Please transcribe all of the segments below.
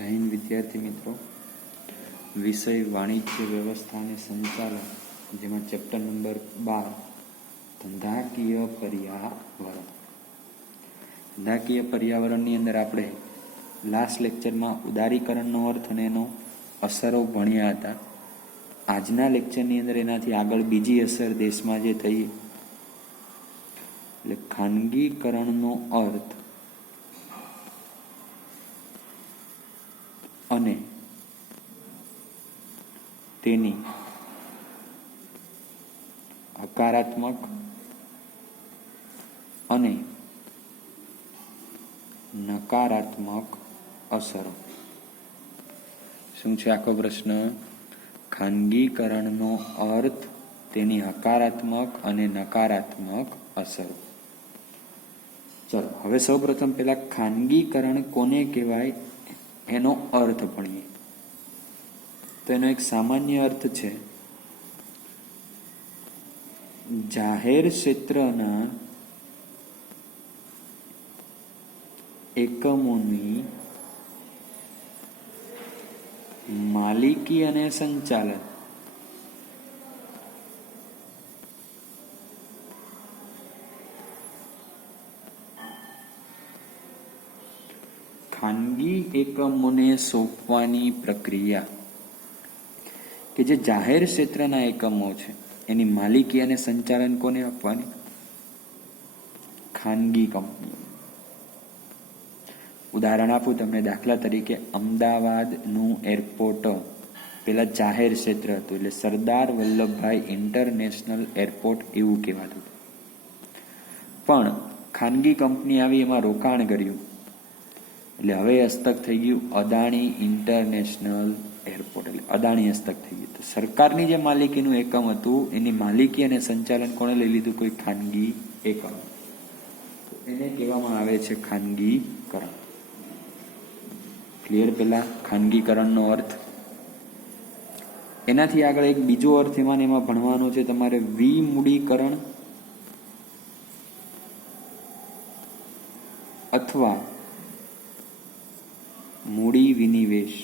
જય હિન્દ વિદ્યાર્થી મિત્રો, વિષય વાણિજ્ય વ્યવસ્થા અને સંચાલન, જેમાં ચેપ્ટર નંબર 12 ધંધાકીય પર્યાવરણ. ધંધાકીય પર્યાવરણની અંદર આપણે લાસ્ટ લેક્ચરમાં ઉદારીકરણનો અર્થ અને એનો અસરો ભણ્યા હતા. આજના લેક્ચરની અંદર એનાથી આગળ બીજી અસર દેશમાં જે થઈ, એટલે ખાનગીકરણનો અર્થ અને તેની હકારાત્મક અને નકારાત્મક અસરો. શું છે આખો પ્રશ્ન? ખાનગીકરણનો અર્થ, તેની હકારાત્મક અને નકારાત્મક અસરો. ચલો, હવે સૌપ્રથમ પેલા ખાનગીકરણ કોને કહેવાય એનો અર્થ ભણીએ. તો એનો એક સામાન્ય અર્થ છે, જાહેર ક્ષેત્રના એકમોની માલિકી અને સંચાલન ખાનગી એકમોને સોંપવાની પ્રક્રિયા, કે જે જાહેર ક્ષેત્રના એકમો છે એની માલિકી અને સંચાલન કોને આપવાની? ખાનગી કંપનીઓ. ઉદાહરણ આપું તમને. દાખલા તરીકે અમદાવાદનું એરપોર્ટ પેલા જાહેર ક્ષેત્ર હતું, એટલે સરદાર વલ્લભભાઈ ઇન્ટરનેશનલ એરપોર્ટ એવું કહેવાતું હતું. પણ ખાનગી કંપની આવી, એમાં રોકાણ કર્યું, એટલે હવે હસ્તક થઈ ગયું અદાણી ઇન્ટરનેશનલ એરપોર્ટ, એટલે અદાણી હસ્તક થઈ ગયું. તો સરકારની જે માલિકીનું એકમ હતું એની માલિકી અને સંચાલન કોણે લઈ લીધું? કોઈ ખાનગી એકમ. એને કહેવામાં આવે છે ખાનગીકરણ. ક્લિયર? પેલા ખાનગીકરણનો અર્થ. એનાથી આગળ એક બીજો અર્થ એમાં ભણવાનો છે તમારે, વિમૂડીકરણ અથવા મૂડી વિનિવેશ.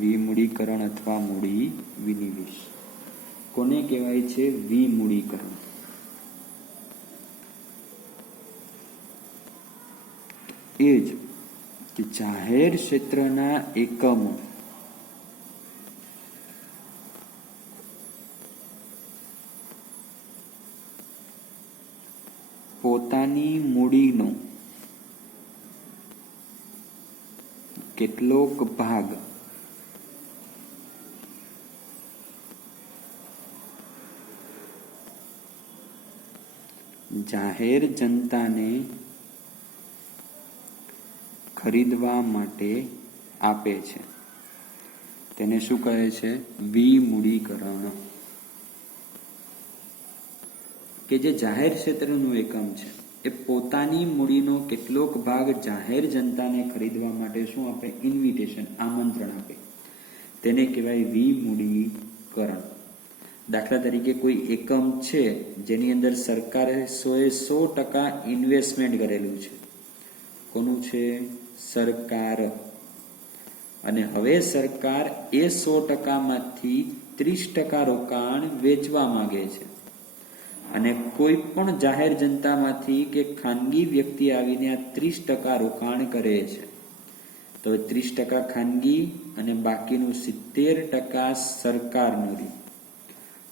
વિમૂડીકરણ અથવા મૂડી વિનિવેશ કોને કહેવાય છે? વિમૂડીકરણ. એ જ કે જાહેર ક્ષેત્રના એકમો પોતાની મૂડીનો કેટલોક ભાગ જાહેર જનતાને ખરીદવા માટે આપે છે. તેને શું કહે છે? વિમૂડીકરણ. કે જે જાહેર ક્ષેત્રનું એકમ છે એ પોતાની મૂડીનો કેટલોક ભાગ જાહેર જનતાને ખરીદવા માટે શું આપે? ઇન્વિટેશન, આમંત્રણ આપે. તેને કહેવાય વિમૂડીકરણ. દાખલા તરીકે કોઈ એકમ છે જેની અંદર સરકારે 100% ઇન્વેસ્ટમેન્ટ કરેલું છે. કોનું છે? સરકાર. અને હવે સરકાર એ 100% માંથી 30% રોકાણ વેચવા માંગે છે, અને કોઈ પણ જાહેર જનતામાંથી કે ખાનગી વ્યક્તિ આવીને આ 30% રોકાણ કરે છે. તો 30% ખાનગી અને બાકીનું 70% સરકારનું રહ્યું.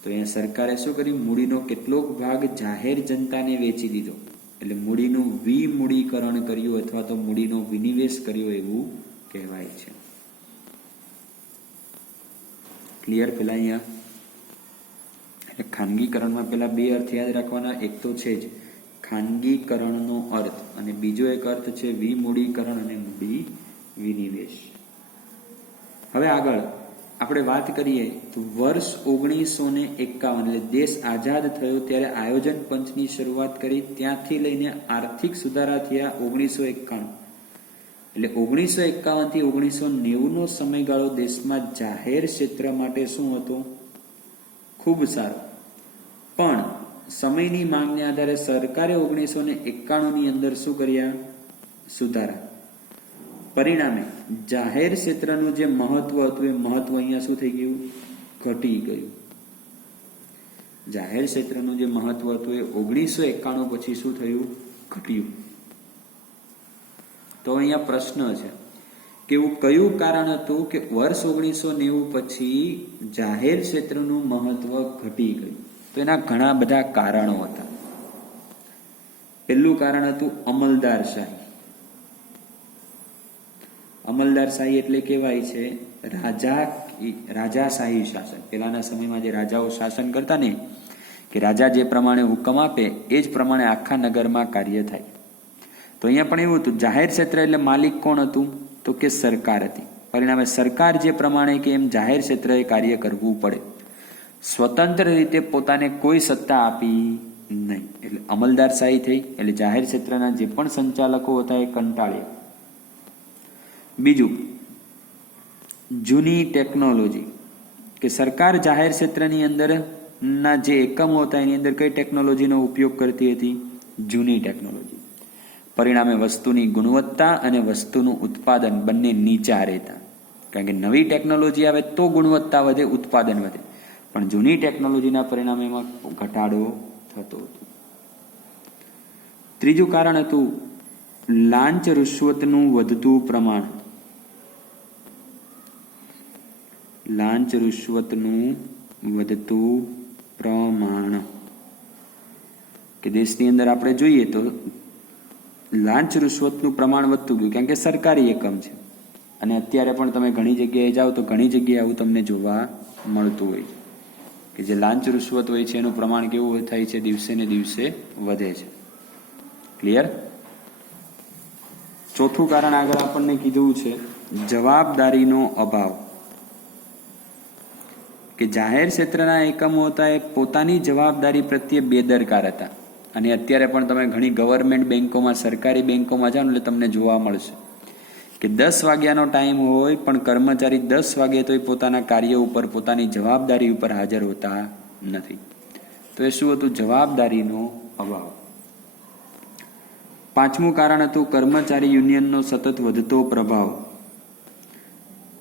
તો અહીંયા સરકારે શું કર્યું? મૂડીનો કેટલોક ભાગ જાહેર જનતાને વેચી દીધો, એટલે મૂડીનું વિમૂડીકરણ કર્યું અથવા તો મૂડીનો વિનિવેશ કર્યો એવું કહેવાય છે. ક્લિયર? પેલા અહીંયા એટલે ખાનગીકરણમાં પેલા બે અર્થ યાદ રાખવાના. એક તો છે જ ખાનગીકરણનો અર્થ, અને બીજો એક અર્થ છે વિમૂડીકરણ અને મૂડી વિનિવેશ. હવે આગળ આપણે વાત કરીએ તો વર્ષ 1951, એટલે દેશ આઝાદ થયો ત્યારે આયોજન પંચની શરૂઆત કરી. ત્યાંથી લઈને આર્થિક સુધારા થયા 1991. એટલે 1951 થી 1990 નો સમયગાળો દેશમાં જાહેર ક્ષેત્ર માટે શું હતો? ખૂબ સારો. પણ સમયની માંગને આધારે સરકારે 1991 ની અંદર શું કર્યા? સુધારા. પરિણામે જાહેર ક્ષેત્રનું જે મહત્વ હતું એ મહત્વ અહીંયા શું થઈ ગયું? ઘટી ગયું. જાહેર ક્ષેત્રનું જે મહત્વ હતું એ 1991 પછી શું થયું? ઘટ્યું. તો અહીંયા પ્રશ્ન છે કે એવું કયું કારણ હતું કે વર્ષ 1990 પછી જાહેર ક્ષેત્રનું મહત્વ ઘટી ગયું? તો એના ઘણા બધા કારણો હતા. પહેલું કારણ હતું અમલદારશાહી. અમલદારશાહી એટલે કહેવાય છે રાજાશાહી શાસન. પહેલાના સમયમાં જે રાજાઓ શાસન કરતા ને, કે રાજા જે પ્રમાણે હુકમ આપે એ જ પ્રમાણે આખા નગરમાં કાર્ય થાય. તો અહીંયા પણ એવું હતું, જાહેર ક્ષેત્ર એટલે માલિક કોણ હતું? તો કે સરકાર હતી. પરિણામે સરકાર જે પ્રમાણે કે એમ જાહેર ક્ષેત્રએ કાર્ય કરવું પડે. સ્વતંત્ર રીતે પોતાને કોઈ સત્તા આપી નહીં. એટલે અમલદારશાહી થઈ. એટલે જાહેર ક્ષેત્રના જે પણ સંચાલકો હતા એ કંટાળ્યા. બીજું, જૂની ટેકનોલોજી. કે સરકાર જાહેર ક્ષેત્રની અંદર ના જે એકમો હતા એની અંદર કઈ ટેકનોલોજીનો ઉપયોગ કરતી હતી? જૂની ટેકનોલોજી. પરિણામે વસ્તુની ગુણવત્તા અને વસ્તુનું ઉત્પાદન બંને નીચા રહેતા. કારણ કે નવી ટેકનોલોજી આવે તો ગુણવત્તા વધે, ઉત્પાદન વધે, પણ જૂની ટેકનોલોજીના પરિણામે એમાં ઘટાડો થતો હતો. ત્રીજું કારણ હતું લાંચ રૂશ્વતનું વધતું પ્રમાણ. લાંચ રૂશ્વતનું વધતું પ્રમાણ. કે દેશની અંદર આપણે જોઈએ તો લાંચ રૂશ્વતનું પ્રમાણ વધતું ગયું, કારણ કે સરકારી એકમ છે. અને અત્યારે પણ તમે ઘણી જગ્યાએ જાઓ તો ઘણી જગ્યાએ આવું તમને જોવા મળતું હોય છે કે જે લાંચ રૂશ્વત હોય છે એનું પ્રમાણ કેવું થાય છે? દિવસે ને દિવસે વધે છે. ક્લિયર? ચોથું કારણ આગળ આપણને કીધું છે જવાબદારીનો અભાવ. કે જાહેર ક્ષેત્રના એકમો હતા એ પોતાની જવાબદારી પ્રત્યે બેદરકાર હતા. અને અત્યારે પણ તમે ઘણી ગવર્મેન્ટ બેંકોમાં, સરકારી બેંકોમાં જાઓ એટલે તમને જોવા મળશે કે 10 વાગ્યાનો ટાઈમ હોય પણ કર્મચારી 10 વાગે તો પોતાના કાર્ય ઉપર, પોતાની જવાબદારી ઉપર હાજર હોતા નથી. તો એ શું હતું? જવાબદારીનો અભાવ. પાંચમું કારણ હતું કર્મચારી યુનિયનનો સતત વધતો પ્રભાવ.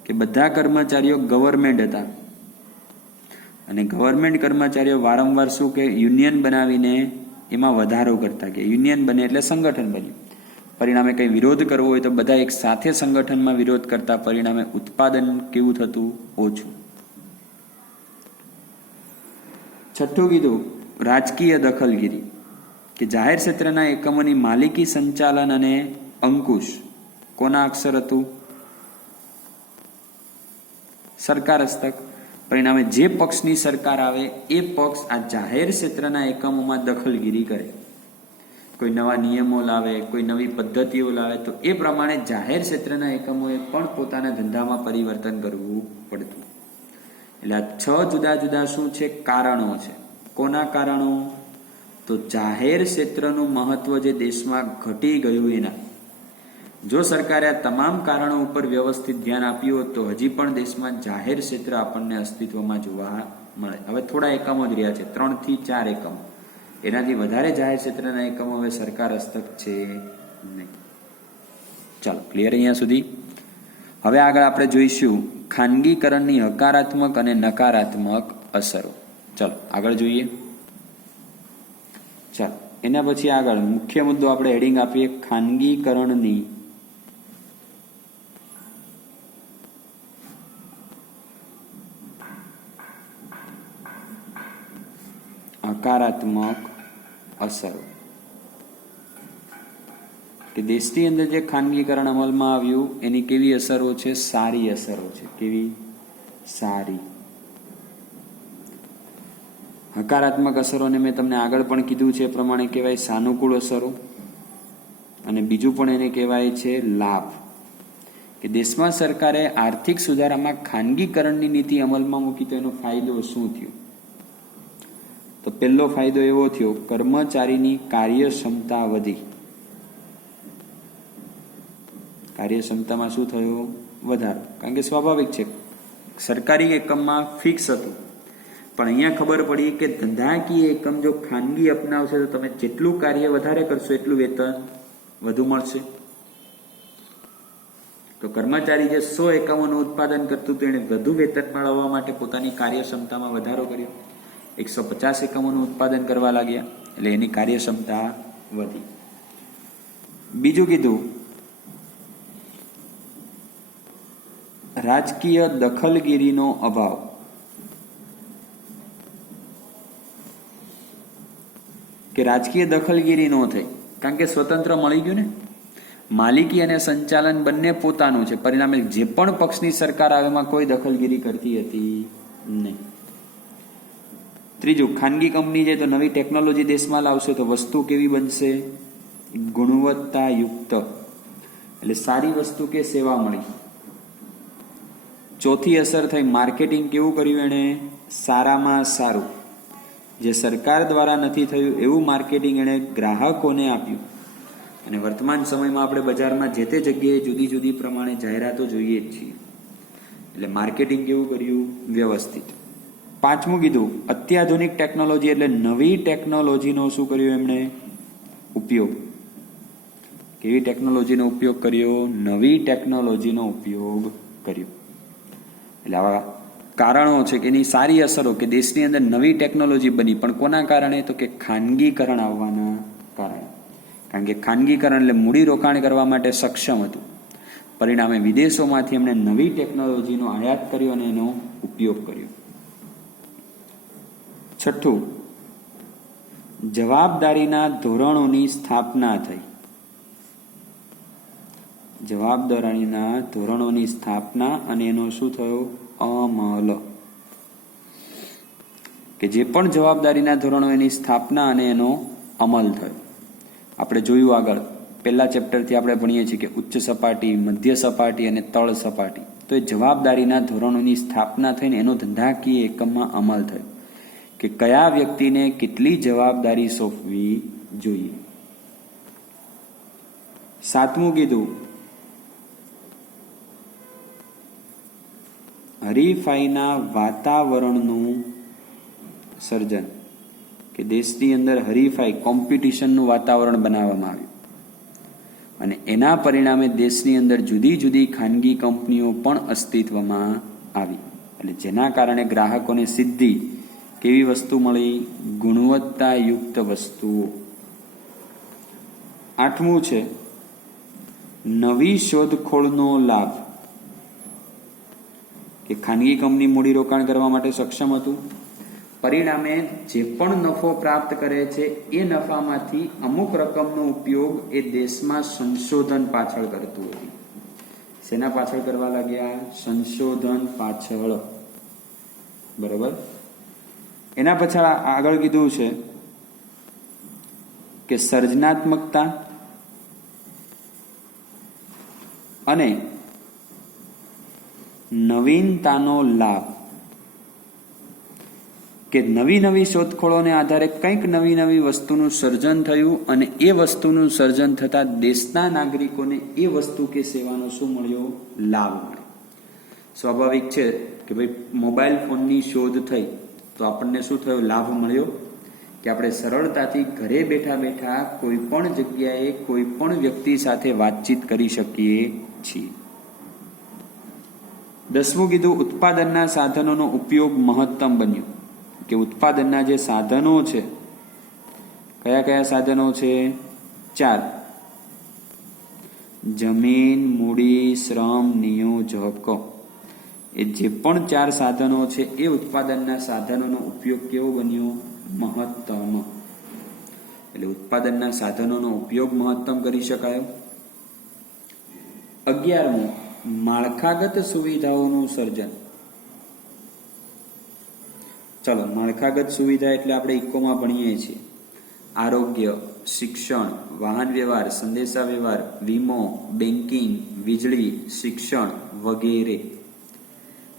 કે બધા કર્મચારીઓ ગવર્મેન્ટ હતા અને ગવર્મેન્ટ કર્મચારીઓ વારંવાર શું કે યુનિયન બનાવીને એમાં વધારો કરતા ગયા. યુનિયન બને એટલે સંગઠન બન્યું. પરિણામે કંઈ વિરોધ કરવો હોય તો બધા એક સાથે સંગઠનમાં વિરોધ કરતા. પરિણામે ઉત્પાદન કેવું થતું? ઓછું. છઠ્ઠું કીધું રાજકીય દખલગીરી. કે જાહેર ક્ષેત્રના એકમોની માલિકી, સંચાલન અને અંકુશ કોના અક્ષર હતું? સરકાર હસ્તક. પરિણામે જે પક્ષની સરકાર આવે એ પક્ષ આ જાહેર ક્ષેત્રના એકમોમાં દખલગીરી કરે. કોઈ નવા નિયમો લાવે, કોઈ નવી પદ્ધતિઓ લાવે તો એ પ્રમાણે જાહેર ક્ષેત્રના એકમોએ પણ પોતાના ધંધામાં પરિવર્તન કરવું પડતું. એટલે આ 6 જુદા જુદા શું છે? કારણો છે. કોના કારણો? તો જાહેર ક્ષેત્રનું મહત્વ જે દેશમાં ઘટી ગયું એના. જો સરકારે આ તમામ કારણો ઉપર વ્યવસ્થિત ધ્યાન આપ્યું હોત તો હજી પણ દેશમાં જાહેર ક્ષેત્ર આપણને અસ્તિત્વમાં જોવા મળે. હવે થોડા એકમો જ રહ્યા છે, 3 થી 4 એકમો. એનાથી વધારે જાહેર ક્ષેત્રના એકમો હવે સરકાર હસ્તક છે નહીં. ચાલો, ક્લિયર અહીંયા સુધી? હવે આગળ આપણે જોઈશું ખાનગીકરણની હકારાત્મક અને નકારાત્મક અસરો. ચાલો આગળ જોઈએ. ચાલો, એના પછી આગળ મુખ્ય મુદ્દો આપણે હેડિંગ આપીએ ખાનગીકરણની હકારાત્મક અસરો. કે દેશની અંદર જે ખાનગીકરણ અમલમાં આવ્યું એની કેવી અસરો છે? સારી અસરો છે. કેવી? સારી. હકારાત્મક અસરોને મેં તમને આગળ પણ કીધું છે એ પ્રમાણે કહેવાય સાનુકૂળ અસરો, અને બીજું પણ એને કહેવાય છે લાભ. કે દેશમાં સરકારે આર્થિક સુધારામાં ખાનગીકરણની નીતિ અમલમાં મૂકી તો એનો ફાયદો શું થયો? તો પહેલો ફાયદો એવો થયો, કર્મચારીની કાર્યક્ષમતા વધી. કાર્યક્ષમતામાં શું થયું? વધારો. કારણ કે સ્વાભાવિક છે, સરકારી એકમમાં ફિક્સ હતું, પણ અહીંયા ખબર પડી કે ધંધાકીય એકમ જો ખાનગી અપનાવશે તો તમે જેટલું કાર્ય વધારે કરશો એટલું વેતન વધુ મળશે. તો કર્મચારી જે 100 એકમોનું ઉત્પાદન કરતું હતું એને વધુ વેતન મેળવવા માટે પોતાની કાર્યક્ષમતામાં વધારો કર્યો, 150 એકમોનું ઉત્પાદન કરવા લાગ્યા, એટલે એની કાર્યક્ષમતા વધી. બીજું કીધું, રાજકીય દખલગીરીનો અભાવ. કે રાજકીય દખલગીરી ન થઈ, કારણ કે સ્વતંત્ર મળી ગયું ને, માલિકી અને સંચાલન બંને પોતાનું છે, પરિણામે જે પણ પક્ષની સરકાર આવે એમાં કોઈ દખલગીરી કરતી હતી નહીં. ત્રીજું, ખાનગી કંપની છે તો નવી ટેકનોલોજી દેશમાં લાવશે તો વસ્તુ કેવી બનશે? ગુણવત્તાયુક્ત, એટલે સારી વસ્તુ કે સેવા મળી. ચોથી અસર થઈ, માર્કેટિંગ કેવું કર્યું એણે? સારામાં સારું, જે સરકાર દ્વારા નથી થયું એવું માર્કેટિંગ એણે ગ્રાહકોને આપ્યું. અને વર્તમાન સમયમાં આપણે બજારમાં જે તે જગ્યાએ જુદી જુદી પ્રમાણે જાહેરાતો જોઈએ જ છીએ, એટલે માર્કેટિંગ કેવું કર્યું? વ્યવસ્થિત. પાંચમું કીધું, અત્યાધુનિક ટેકનોલોજી, એટલે નવી ટેકનોલોજીનો શું કર્યું એમણે? ઉપયોગ. કેવી ટેકનોલોજીનો ઉપયોગ કર્યો? નવી ટેકનોલોજીનો ઉપયોગ કર્યો. એટલે આવા કારણો છે કે એની સારી અસરો, કે દેશની અંદર નવી ટેકનોલોજી બની, પણ કોના કારણે? તો કે ખાનગીકરણ આવવાના કારણે. કારણ કે ખાનગીકરણ એટલે મૂડી રોકાણ કરવા માટે સક્ષમ હતું, પરિણામે વિદેશોમાંથી એમણે નવી ટેકનોલોજીનો આયાત કર્યો અને એનો ઉપયોગ કર્યો. છઠ્ઠું, જવાબદારીના ધોરણોની સ્થાપના થઈ. જવાબદારીના ધોરણોની સ્થાપના અને એનો શું થયો? અમલ. કે જે પણ જવાબદારીના ધોરણો એની સ્થાપના અને એનો અમલ થયો. આપણે જોયું આગળ પહેલા ચેપ્ટરથી આપણે ભણીએ છીએ કે ઉચ્ચ સપાટી, મધ્ય સપાટી અને તળ સપાટી. તો એ જવાબદારીના ધોરણોની સ્થાપના થઈને એનો ધંધાકીય એકમમાં અમલ થયો કે કયા વ્યક્તિને કેટલી જવાબદારી સોંપવી જોઈએ. સાતમું કીધું, હરીફાઈના વાતાવરણનું સર્જન, કે દેશની અંદર હરીફાઈ, કોમ્પિટિશનનું વાતાવરણ બનાવવામાં આવ્યું અને એના પરિણામે દેશની અંદર જુદી જુદી ખાનગી કંપનીઓ પણ અસ્તિત્વમાં આવી, એટલે જેના કારણે ગ્રાહકોને સીધી કેવી વસ્તુ મળી? ગુણવત્તાયુક્ત વસ્તુઓ. આઠમું છે નવી શોધખોળનો લાભ, કે ખાનગી કંપની મૂડીરોકાણ કરવા માટે સક્ષમ હતું, પરિણામે જે પણ નફો પ્રાપ્ત કરે છે એ નફામાંથી અમુક રકમનો ઉપયોગ એ દેશમાં સંશોધન પાછળ કરતું હતું. શેના પાછળ કરવા લાગ્યા? સંશોધન પાછળ. બરોબર. એના પછી આગળ કીધું છે કે સર્જનાત્મકતા અને નવીનતાનો લાભ, કે નવી નવી શોધખોળોને આધારે કંઈક નવી નવી વસ્તુનું સર્જન થયું અને એ વસ્તુનું સર્જન થતા દેશના નાગરિકોને એ વસ્તુ કે સેવાનો શું મળ્યો? લાભ મળ્યો. સ્વાભાવિક છે કે ભાઈ મોબાઈલ ફોનની શોધ થઈ તો આપણને શું થયો? લાભ મળ્યો, કે આપણે સરળતાથી ઘરે બેઠા બેઠા કોઈ પણ જગ્યાએ કોઈ પણ વ્યક્તિ સાથે વાતચીત કરી શકીએ છીએ. દસમું કીધું, ઉત્પાદનના સાધનોનો ઉપયોગ મહત્તમ બન્યો, કે ઉત્પાદનના જે સાધનો છે, કયા કયા સાધનો છે? 4: જમીન, મૂડી, શ્રમ, નિયોજક. એ જે પણ 4 સાધનો છે એ ઉત્પાદનના સાધનોનો ઉપયોગ કેવો બન્યો? મહત્તમ. એટલે ઉત્પાદનના સાધનોનો ઉપયોગ મહત્તમ કરી શકાયો. 11મું, માળખાગત સુવિધાઓનું સર્જન. ચલો, માળખાગત સુવિધા એટલે આપણે ઇકોમાં ભણીએ છીએ આરોગ્ય, શિક્ષણ, વાહન વ્યવહાર, સંદેશા વ્યવહાર, વીમો, બેન્કિંગ, વીજળી, શિક્ષણ વગેરે.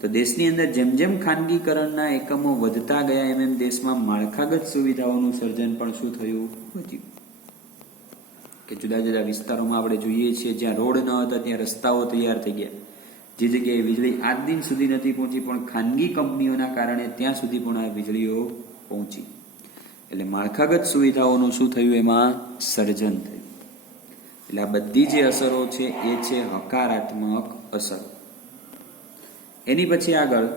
તો દેશની અંદર જેમ જેમ ખાનગીકરણના એકમો વધતા ગયા એમ એમ દેશમાં માળખાગત સુવિધાઓનું સર્જન પણ શું થયું? વધ્યું. કે જુદા જુદા વિસ્તારોમાં આપણે જોઈએ છીએ જ્યાં રોડ ન હતા ત્યાં રસ્તાઓ તૈયાર થઈ ગયા, જે જગ્યાએ વીજળી આજ દિન સુધી નથી પહોંચી પણ ખાનગી કંપનીઓના કારણે ત્યાં સુધી પણ આ વીજળીઓ પહોંચી. એટલે માળખાગત સુવિધાઓનું શું થયું? એમાં સર્જન થયું. એટલે આ બધી જે અસરો છે એ છે હકારાત્મક અસર. એની પછી આગળ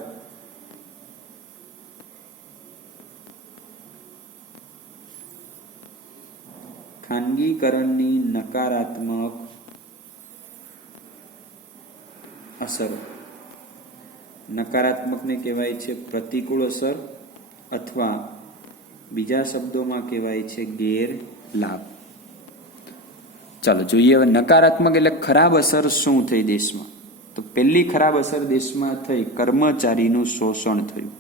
ખાનગીકરણની નકારાત્મક અસરો. નકારાત્મકને કહેવાય છે પ્રતિકૂળ અસર અથવા બીજા શબ્દોમાં કહેવાય છે ગેરલાભ. ચાલો જોઈએ હવે નકારાત્મક એટલે ખરાબ અસર શું થઈ દેશમાં. તો પહેલી ખરાબ અસર દેશમાં થઈ કર્મચારીનું શોષણ થયું.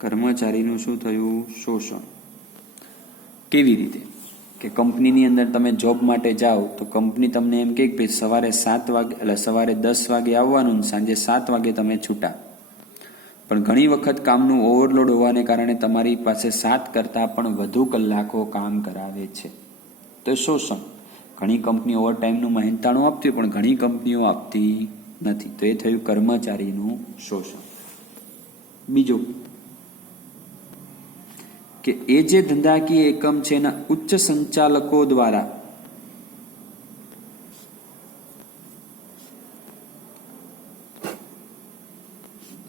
કર્મચારીનું શું થયું? શોષણ. કેવી રીતે? કે કંપનીની અંદર તમે જોબ માટે જાઓ તો કંપની તમને એમ કહે કે સવારે 7 વાગે એટલે સવારે 10 વાગે આવવાનું, સાંજે 7 વાગે તમે છૂટા. પણ ઘણી વખત કામનું ઓવરલોડ હોવાને કારણે તમારી પાસે 7 કરતાં પણ વધુ કલાકો કામ કરાવે છે. તો શોષણ. ઘણી કંપનીઓ ઓવરટાઈમનું મહેનતાણું આપતી હોય પણ ઘણી કંપનીઓ આપતી નથી. તો એ થયું કર્મચારીનું શોષણ. બીજું કે એ જે ધંધાકીય એકમ છે એના ઉચ્ચ સંચાલકો દ્વારા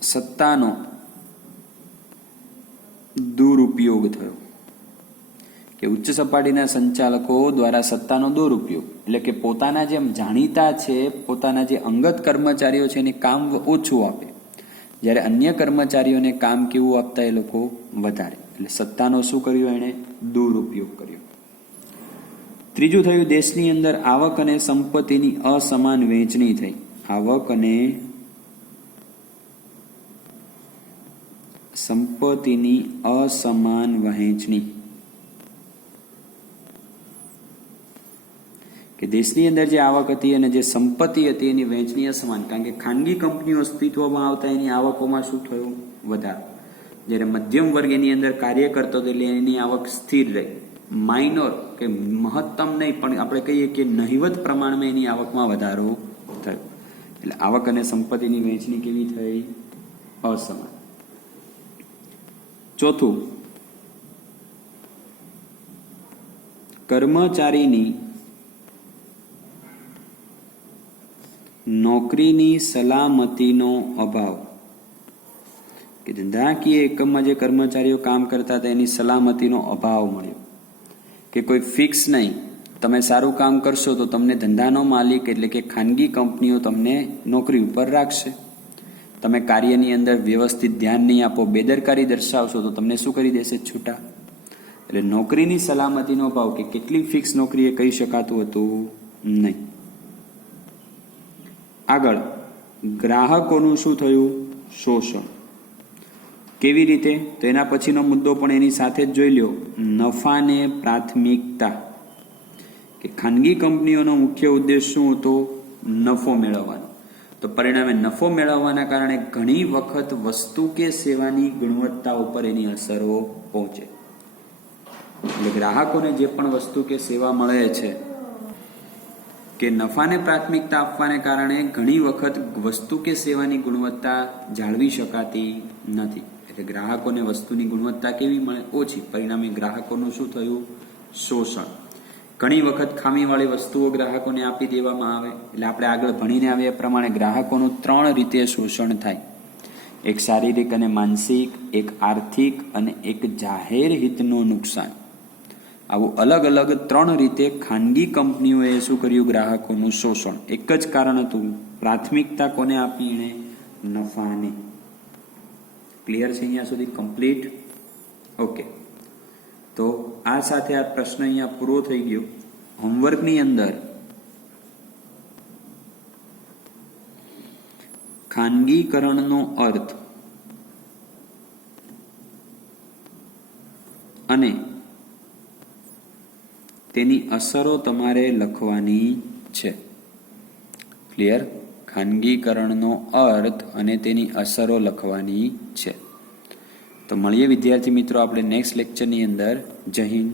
સત્તાનો દુરુપયોગ થયો. કે ઉચ્ચ સપાટીના સંચાલકો દ્વારા સત્તાનો દુરુપયોગ એટલે કે પોતાના જે જાણીતા છે, પોતાના જે અંગત કર્મચારીઓ છે એને કામ ઓછું આપે, જ્યારે અન્ય કર્મચારીઓને કામ કેવું આપતા એ લોકો વધારે. એટલે સત્તાનો શું કર્યો? એણે દુરુપયોગ કર્યો. ત્રીજું થયું દેશની અંદર આવક અને સંપત્તિની અસમાન વહેંચણી થઈ. આવક અને સંપત્તિની અસમાન વહેંચણી. કે દેશની અંદર જે આવક હતી અને જે સંપત્તિ હતી એની વહેંચણી અસમાન. કારણ કે ખાનગી કંપનીઓ અસ્તિત્વમાં આવતા એની આવકોમાં શું થયું? વધારો. જ્યારે મધ્યમ વર્ગ એની અંદર કાર્ય કરતો હતો એટલે એની આવક સ્થિર રહી. માઇનોર કે મહત્તમ નહીં પણ આપણે કહીએ કે નહિવત પ્રમાણમાં એની આવકમાં વધારો થયો. એટલે આવક અને સંપત્તિની વહેંચણી કેવી થઈ? અસમાન. ચોથું, કર્મચારીની નોકરીની સલામતીનો અભાવ. કે ધંધાકીય એકમમાં જે કર્મચારીઓ કામ કરતા હતા એની સલામતીનો અભાવ મળ્યો. કે કોઈ ફિક્સ નહીં, તમે સારું કામ કરશો તો તમને ધંધાનો માલિક એટલે કે ખાનગી કંપનીઓ તમને નોકરી ઉપર રાખશે. તમે કાર્યની અંદર વ્યવસ્થિત ધ્યાન નહીં આપો, બેદરકારી દર્શાવશો તો તમને શું કરી દેશે? છૂટા. એટલે નોકરીની સલામતીનો અભાવ. કે કેટલી ફિક્સ નોકરી એ કહી શકાતું હતું નહીં. આગળ ગ્રાહકોનું શું થયું? શોષણ. કેવી રીતે? તો એના પછીનો મુદ્દો પણ એની સાથે જ જોઈ લ્યો. નફાને પ્રાથમિકતા. કે ખાનગી કંપનીઓનો મુખ્ય ઉદ્દેશ શું હતો? નફો મેળવવાનો. તો પરિણામે નફો મેળવવાના કારણે ઘણી વખત વસ્તુ કે સેવાની ગુણવત્તા ઉપર એની અસરો પહોંચે. એટલે ગ્રાહકોને જે પણ વસ્તુ કે સેવા મળે છે કે નફાને પ્રાથમિકતા આપવાને કારણે ઘણી વખત વસ્તુ કે સેવાની ગુણવત્તા જાળવી શકાતી નથી. એટલે ગ્રાહકોને વસ્તુની ગુણવત્તા કેવી મળે? ઓછી. પરિણામે ગ્રાહકોનું શું થયું? શોષણ. ઘણી વખત ખામીવાળી વસ્તુઓ ગ્રાહકોને આપી દેવામાં આવે. એટલે આપણે આગળ ભણીને આવ્યા એ પ્રમાણે ગ્રાહકોનું 3 રીતે શોષણ થાય. એક શારીરિક અને માનસિક, એક આર્થિક અને એક જાહેર હિતનું નુકસાન. આવું અલગ અલગ 3 રીતે ખાનગી કંપનીઓએ શું કર્યું? ગ્રાહકોનું શોષણ. એક જ કારણ હતું, પ્રાથમિકતા કોને આપી? એણે નફાને. ક્લિયર છે અહીંયા સુધી? કમ્પ્લીટ? ઓકે. તો આ સાથે આ પ્રશ્ન અહીંયા પૂરો થઈ ગયો. હોમવર્કની અંદર ખાનગીકરણનો અર્થ અને તેની અસરો તમારે લખવાની છે. ક્લિયર? ખાનગીકરણનો અર્થ અને તેની અસરો લખવાની છે. તો મળીએ વિદ્યાર્થી મિત્રો આપણે નેક્સ્ટ લેક્ચરની અંદર. જય હિન્દ.